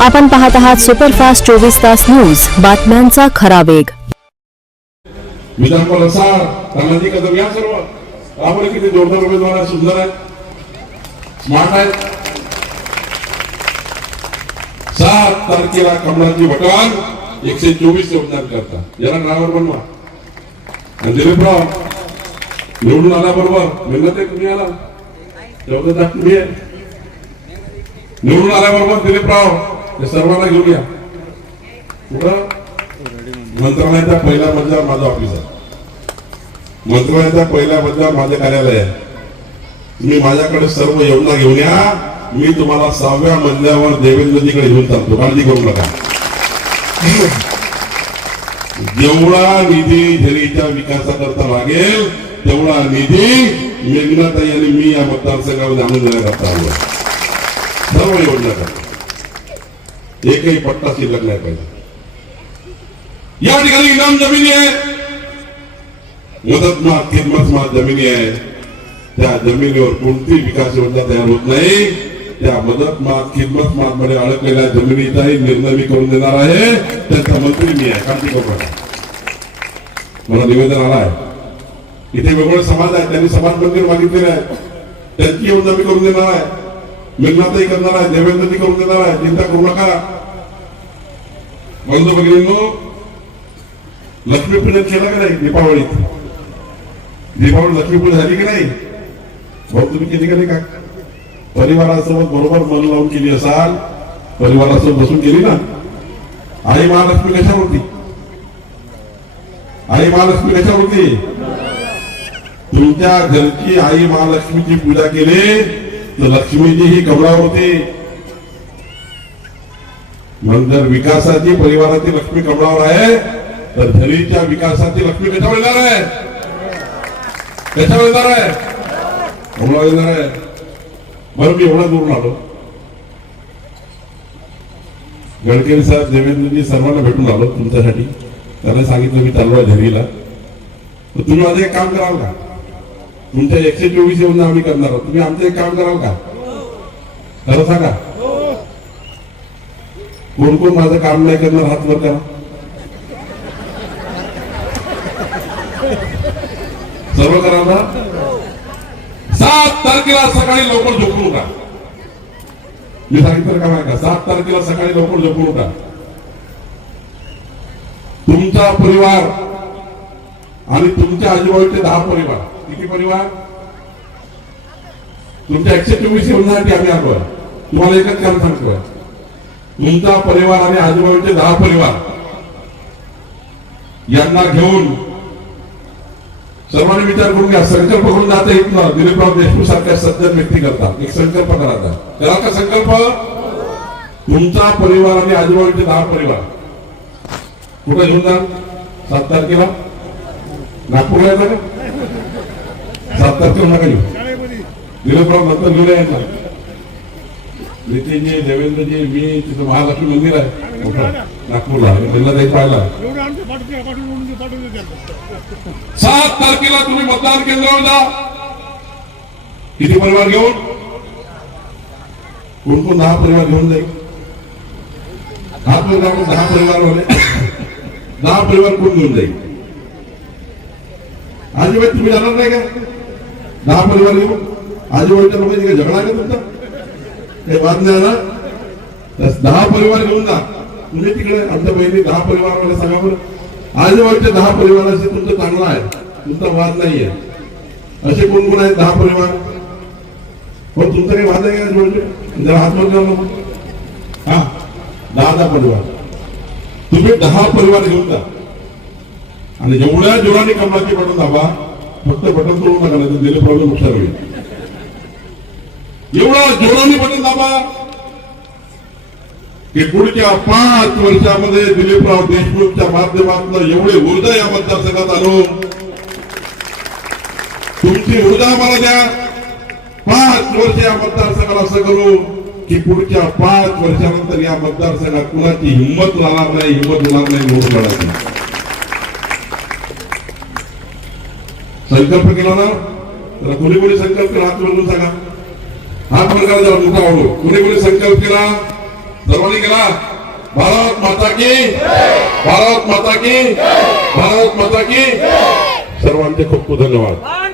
आपण पाहत आहात सुपरफास्ट 24 तास न्यूज, बातम्यांचा खरा वेग. विधानसभा सामाजिक कदम या सर्व आपण किती जोरदार उमेदवार सुंदर आहेत, स्मार्ट आहेत. 7 तारखेला कमळाची बटन 124 मतदान करता. याला ड्रायव्हर बनवा. आणि दिलीपराव निवडून आल्याबरोबर मेहनत आहे तुम्ही आला तेवढं तुम्ही निवडून आल्याबरोबर दिलीपराव हे सर्वांना घेऊन या. कुठं मंत्रालयाच्या पहिल्या मजल्यावर माझं ऑफिस आहे. मंत्रालयाच्या पहिल्या मजल्यावर माझे कार्यालय आहे. तुम्ही माझ्याकडे सर्व योजना घेऊन या. मी तुम्हाला 6व्या मजल्यावर देवेंद्रजीकडे घेऊन चालतो. काळजी करू नका. जेवढा निधी झरीच्या विकासाकरता लागेल तेवढा निधी मेघनाताई आणि मी या मतदारसंघामध्ये आणून देण्याकरता आलो. सर्व योजना करतो. एकही पट्टा शिल्लक नाही पाहिजे. या ठिकाणी इनाम जमिनी आहे, मदत मात खिदमत मात जमिनी आहे. त्या जमिनीवर कोणती विकास योजना तयार होत नाही. त्या मदत मात खिदमत मात मध्ये अडकलेल्या जमिनीचाही निर्णय मी करून देणार आहे. त्यांचा मंत्री मी आहे. काळजी करू नका. मला निवेदन आलं आहे. इथे वेगवेगळे समाज आहेत, त्यांनी समाज मंदिर मागितलेले आहे. त्यांची योजना मी करून देणार आहे. मेघनाताई करणार आहे, देवेंद्रजी करून देणार आहे. चिंता करू नका. बंधू भगिनींनो, लक्ष्मीपूजन केलं का नाही दीपावलीत? दीपावली लक्ष्मीपूजन झाली की नाही? भाऊ तुम्ही केली का नाही? का परिवारासोबत बरोबर मन लावून केली असाल, परिवारासोबत बसून केली ना? आई महालक्ष्मी कशावरती? आई महालक्ष्मी कशावरती? तुमच्या घरची आई महालक्ष्मीची पूजा केली तर लक्ष्मीजी ही कमळावरती. मग जर विकासाची परिवाराची लक्ष्मी कमळावर आहे तर झरीच्या विकासाची लक्ष्मी कशावर येणार आहे? कशावर येणार आहे? कमळावर येणार आहे. बरं, मी एवढा दूर आलो. गडकरी साहेब, देवेंद्रजी सर्वांना भेटून आलो तुमच्यासाठी. त्यांना सांगितलं मी चाललो आहे झरीला. तर तुम्ही माझं एक काम कराल का? तुमच्या 124 योजना आम्ही करणार आहोत. तुम्ही आमचं एक काम कराल का? खरं सांगा. कोण कोण माझं काम नाही करणार हात वर करा. सर्व करा ना. 7 तारखेला सकाळी लवकर झोपून उठा. मी सांगितलं का नाही का? 7 तारखेला सकाळी लवकर झोपून उठा. तुमचा परिवार आणि तुमच्या आजूबाजूचे 10 परिवार. किती परिवार? तुमच्या 124 योजनासाठी आम्ही आलोय. तुम्हाला एकच काम सांगतोय. तुमचा परिवार आणि आजूबाजूचे 10 परिवार यांना घेऊन सर्वांनी विचार करून घ्या. संकल्प करून जाता येत ना. दिलीपराव देशमुख सारख्या सज्जन व्यक्ती करतात. एक संकल्प करायचा. करा का संकल्प? तुमचा परिवार आणि आजूबाजूचे 10 परिवार कुठे घेऊन जा? 7 तारखेला नागपूरला येतात का? 7 तारखेला नका घेऊ. दिलीपराव नंतर घेऊन यायचा. नितीनजी, देवेंद्रजी, मी तिथं महालक्ष्मी मंदिर आहे मोठं नागपूरला. त्यांना जाई पाहिला. 7 तारखेला तुम्ही मतदान केंद्रावर जा. किती परिवार घेऊन? कोण कोण? 10 परिवार घेऊन जाईल. हात वर करा. 10 परिवार होते. 10 परिवार कोण घेऊन जाईल? आजूबाजू तुम्ही जाणार नाही का? 10 परिवार घेऊन आजूबाजूच्या लोकांची झगडा का तुमचा? काही वाद नाही ना. 10 परिवार घेऊन जा. तुम्ही तिकडे आमच्या बहिणी 10 परिवार मला सांगा बरं. आजूबाजूच्या 10 परिवाराशी तुमचं चांगलं आहे, तुमचा वाद नाहीये. असे कोण कोण आहेत 10 परिवार? पण तुमचा काही वाद आहे का? जरा हात वर करा. हा, 10 परिवार. तुम्ही 10 परिवार घेऊन जा आणि एवढ्या जोराने कमळाची बटन दाबा. फक्त बटन तोडू नका, नाही तर दिलीपराव नुकसान होईल. एवढा जोराने बटन दाबा की पुढच्या 5 वर्षामध्ये दिलीपराव देशमुखच्या माध्यमातून एवढे ऊर्जा या मतदारसंघात आणून तुमची ऊर्जा मला द्या. 5 वर्ष या मतदारसंघाला असं करू की पुढच्या 5 वर्षानंतर या मतदारसंघात कुणाची हिंमत राहणार नाही, हिंमत होणार नाही निवडून लढायची. संकल्प केला ना? तर कोणी कोणी संकल्प केला हात वरून सांगा. हात वर करा. जरा मोठा आवडो. कोणी कोणी संकल्प केला? सर्वांनी करा भारत माता की, भारत माता की, भारत माता की. सर्वांचे खूप खूप धन्यवाद.